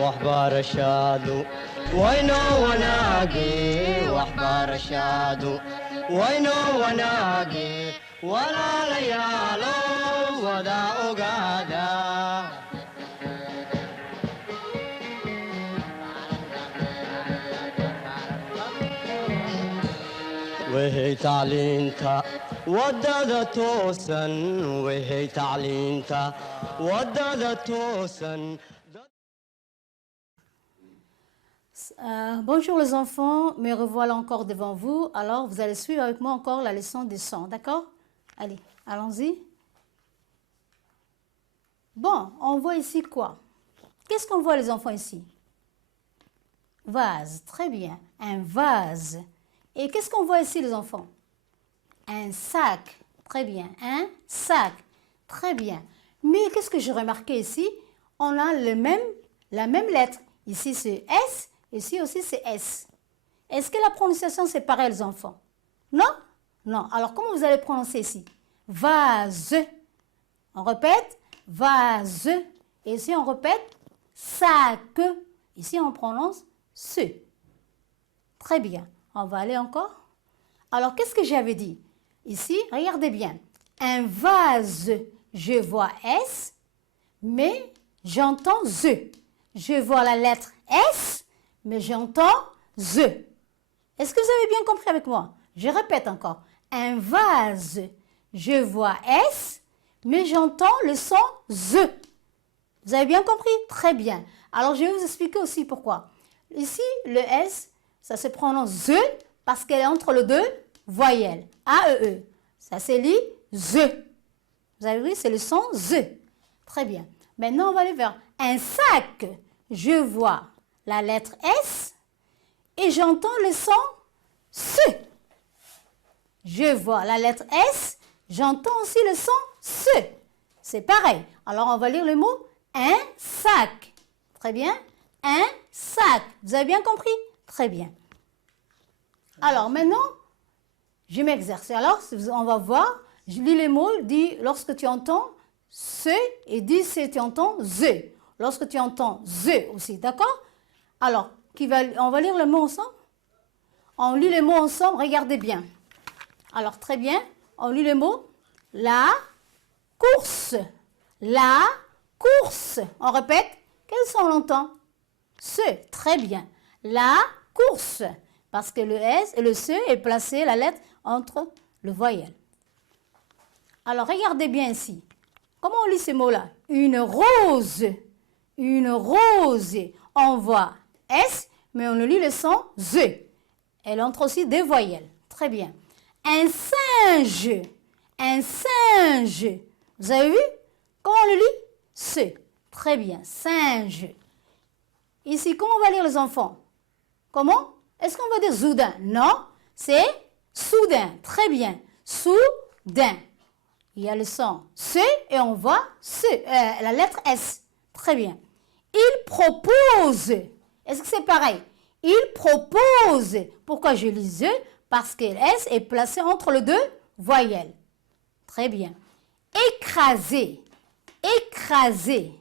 waxbarashadu waynoo wanaage waxbarashadu waynoo wanaage walaalayaalo wada ogaada وهي تعلينتا ودادا توسن وهي تعلينتا ودادا توسن. Bonjour les enfants, me revoilà encore devant vous. Alors vous allez suivre avec moi encore la leçon du son, d'accord? Allez, allons-y. Bon, on voit ici quoi? Qu'est-ce qu'on voit les enfants ici? Vase, très bien, un vase. Et qu'est-ce qu'on voit ici les enfants? Un sac, très bien, un sac, très bien. Mais qu'est-ce que j'ai remarqué ici? On a la même lettre. Ici c'est S, ici aussi c'est S. Est-ce que la prononciation c'est pareil les enfants? Non? Non. Alors comment vous allez prononcer ici? Vase. On répète, vase. Et ici on répète, sac. Ici on prononce ce. Très bien. On va aller encore. Alors, qu'est-ce que j'avais dit? Ici, regardez bien. Un vase, je vois S, mais j'entends Z. Je vois la lettre S, mais j'entends Z. Est-ce que vous avez bien compris avec moi? Je répète encore. Un vase, je vois S, mais j'entends le son Z. Vous avez bien compris? Très bien. Alors, je vais vous expliquer aussi pourquoi. Ici, le S, ça se prononce Z parce qu'elle est entre les deux voyelles. A-E-E. Ça se lit Z. Vous avez vu, c'est le son Z. Très bien. Maintenant, on va aller vers un sac. Je vois la lettre S et j'entends le son S. Je vois la lettre S, j'entends aussi le son S. C'est pareil. Alors, on va lire le mot un sac. Très bien. Un sac. Vous avez bien compris? Très bien. Alors maintenant, je m'exerce. Alors, on va voir. Je lis les mots. Dis lorsque tu entends ce et dis si tu entends ze. Lorsque tu entends ze aussi, d'accord? Alors, on va lire le mot ensemble. On lit les mots ensemble. Regardez bien. Alors, très bien. On lit les mots. La course. La course. On répète. Quel son on entend? Ce. Très bien. La course. Parce que le S et le C est placé, la lettre, entre le voyelle. Alors, regardez bien ici. Comment on lit ces mots-là? Une rose. Une rose. On voit S, mais on le lit le son Z. Elle entre aussi des voyelles. Très bien. Un singe. Un singe. Vous avez vu? Comment on le lit? C. Très bien. Singe. Ici, comment on va lire les enfants? Comment? Est-ce qu'on va dire soudain? Non, c'est soudain. Très bien. Soudain. Il y a le son C et on voit la lettre S. Très bien. Il propose. Est-ce que c'est pareil? Il propose. Pourquoi je lis Z? Parce que S est placé entre les deux voyelles. Très bien. Écraser. Écraser.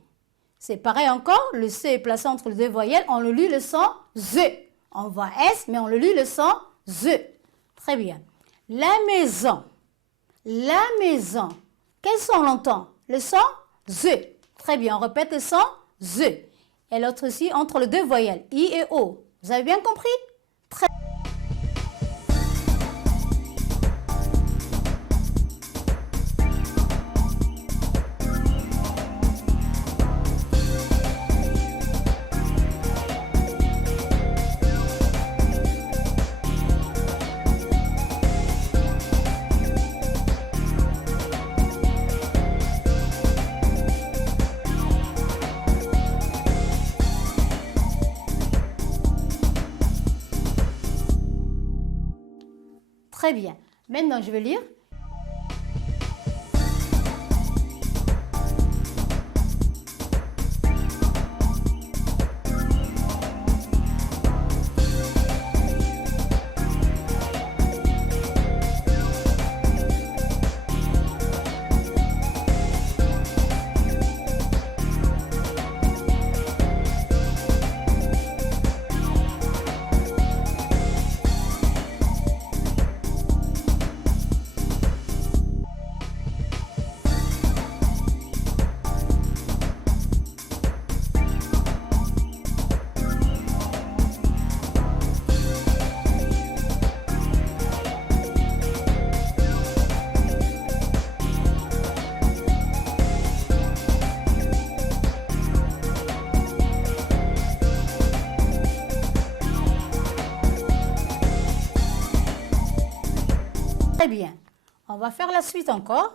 C'est pareil encore. Le C est placé entre les deux voyelles. On le lit le son Z. On voit S, mais on le lit le son Z. Très bien. La maison. La maison. Quel son on entend? Le son Z. Très bien, on répète le son Z. Et l'autre aussi entre les deux voyelles, I et O. Vous avez bien compris? Très bien. Très bien. Maintenant, je vais lire. Très bien. On va faire la suite encore.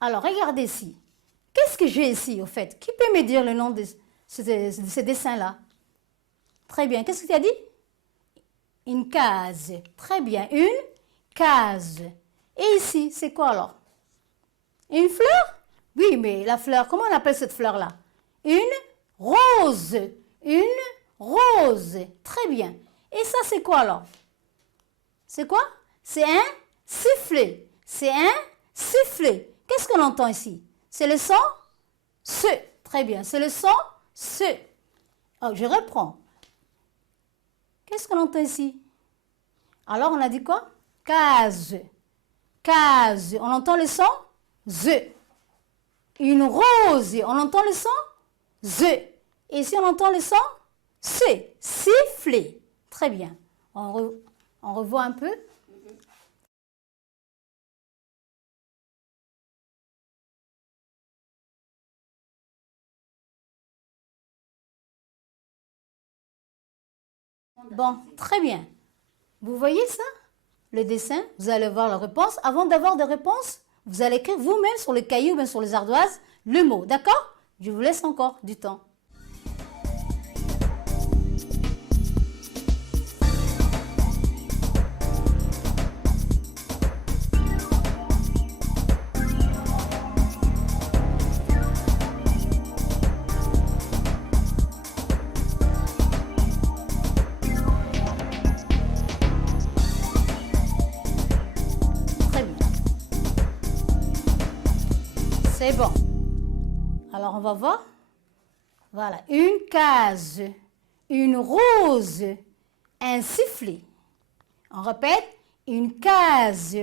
Alors, regardez ici. Qu'est-ce que j'ai ici, au fait? Qui peut me dire le nom de ce dessin-là? Très bien. Qu'est-ce que tu as dit? Une case. Très bien. Une case. Et ici, c'est quoi alors? Une fleur? Oui, mais la fleur, comment on appelle cette fleur-là? Une rose. Une rose. Très bien. Et ça, c'est quoi alors? C'est quoi? C'est un sifflet. C'est un sifflet. Qu'est-ce qu'on entend ici? C'est le son se. Très bien. C'est le son se. Oh, je reprends. Qu'est-ce qu'on entend ici? Alors, on a dit quoi? Case. Case. On entend le son ze. Une rose. On entend le son ze. Et ici, on entend le son se. Siffler. Très bien. On revoit un peu. Bon, très bien. Vous voyez ça? Le dessin, vous allez voir la réponse. Avant d'avoir des réponses, vous allez écrire vous-même sur le cahier ou bien sur les ardoises le mot. D'accord? Je vous laisse encore du temps. C'est bon. Alors, on va voir. Voilà. Une case, une rose, un sifflet. On répète. Une case,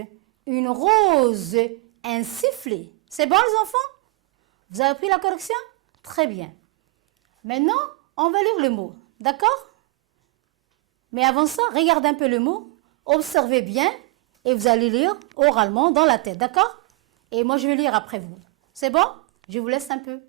une rose, un sifflet. C'est bon, les enfants? Vous avez pris la correction? Très bien. Maintenant, on va lire le mot. D'accord? Mais avant ça, regardez un peu le mot. Observez bien et vous allez lire oralement dans la tête. D'accord? Et moi, je vais lire après vous. C'est bon? Je vous laisse un peu.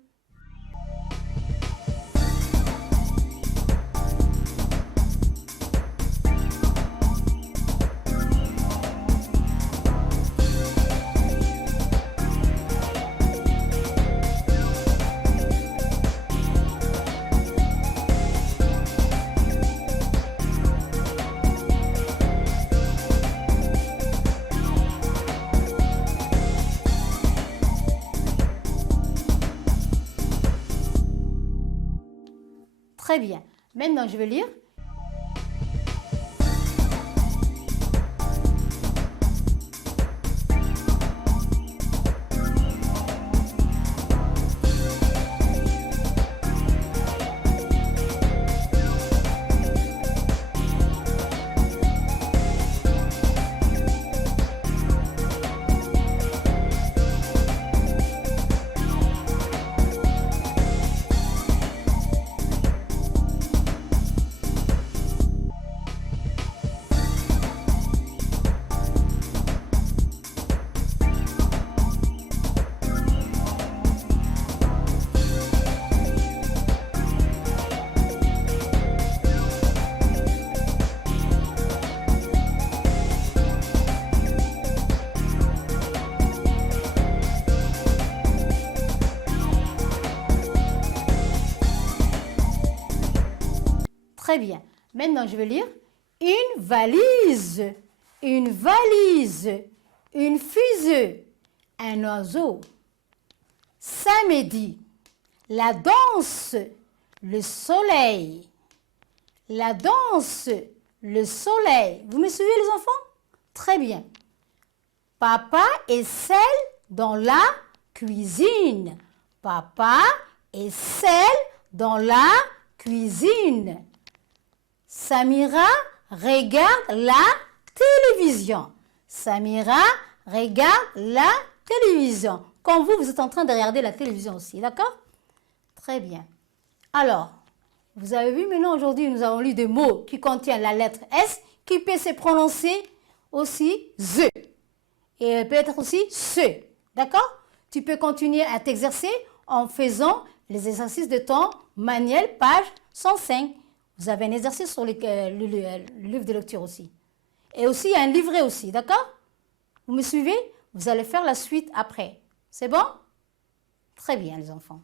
Très bien. Maintenant, je vais lire. Très bien. Maintenant, je vais lire. Une valise, une valise, une fusée, un oiseau. Samedi, la danse, le soleil. La danse, le soleil. Vous me suivez, les enfants? Très bien. Papa et sel dans la cuisine. Papa et sel dans la cuisine. Samira regarde la télévision. Samira regarde la télévision. Comme vous êtes en train de regarder la télévision aussi, d'accord? Très bien. Alors, vous avez vu maintenant aujourd'hui, nous avons lu des mots qui contiennent la lettre S, qui peut se prononcer aussi ZE. Et peut-être aussi SE. D'accord? Tu peux continuer à t'exercer en faisant les exercices de ton manuel, page 105. Vous avez un exercice sur le livre de lecture aussi. Et aussi, il y a un livret aussi, d'accord? Vous me suivez? Vous allez faire la suite après. C'est bon? Très bien, les enfants.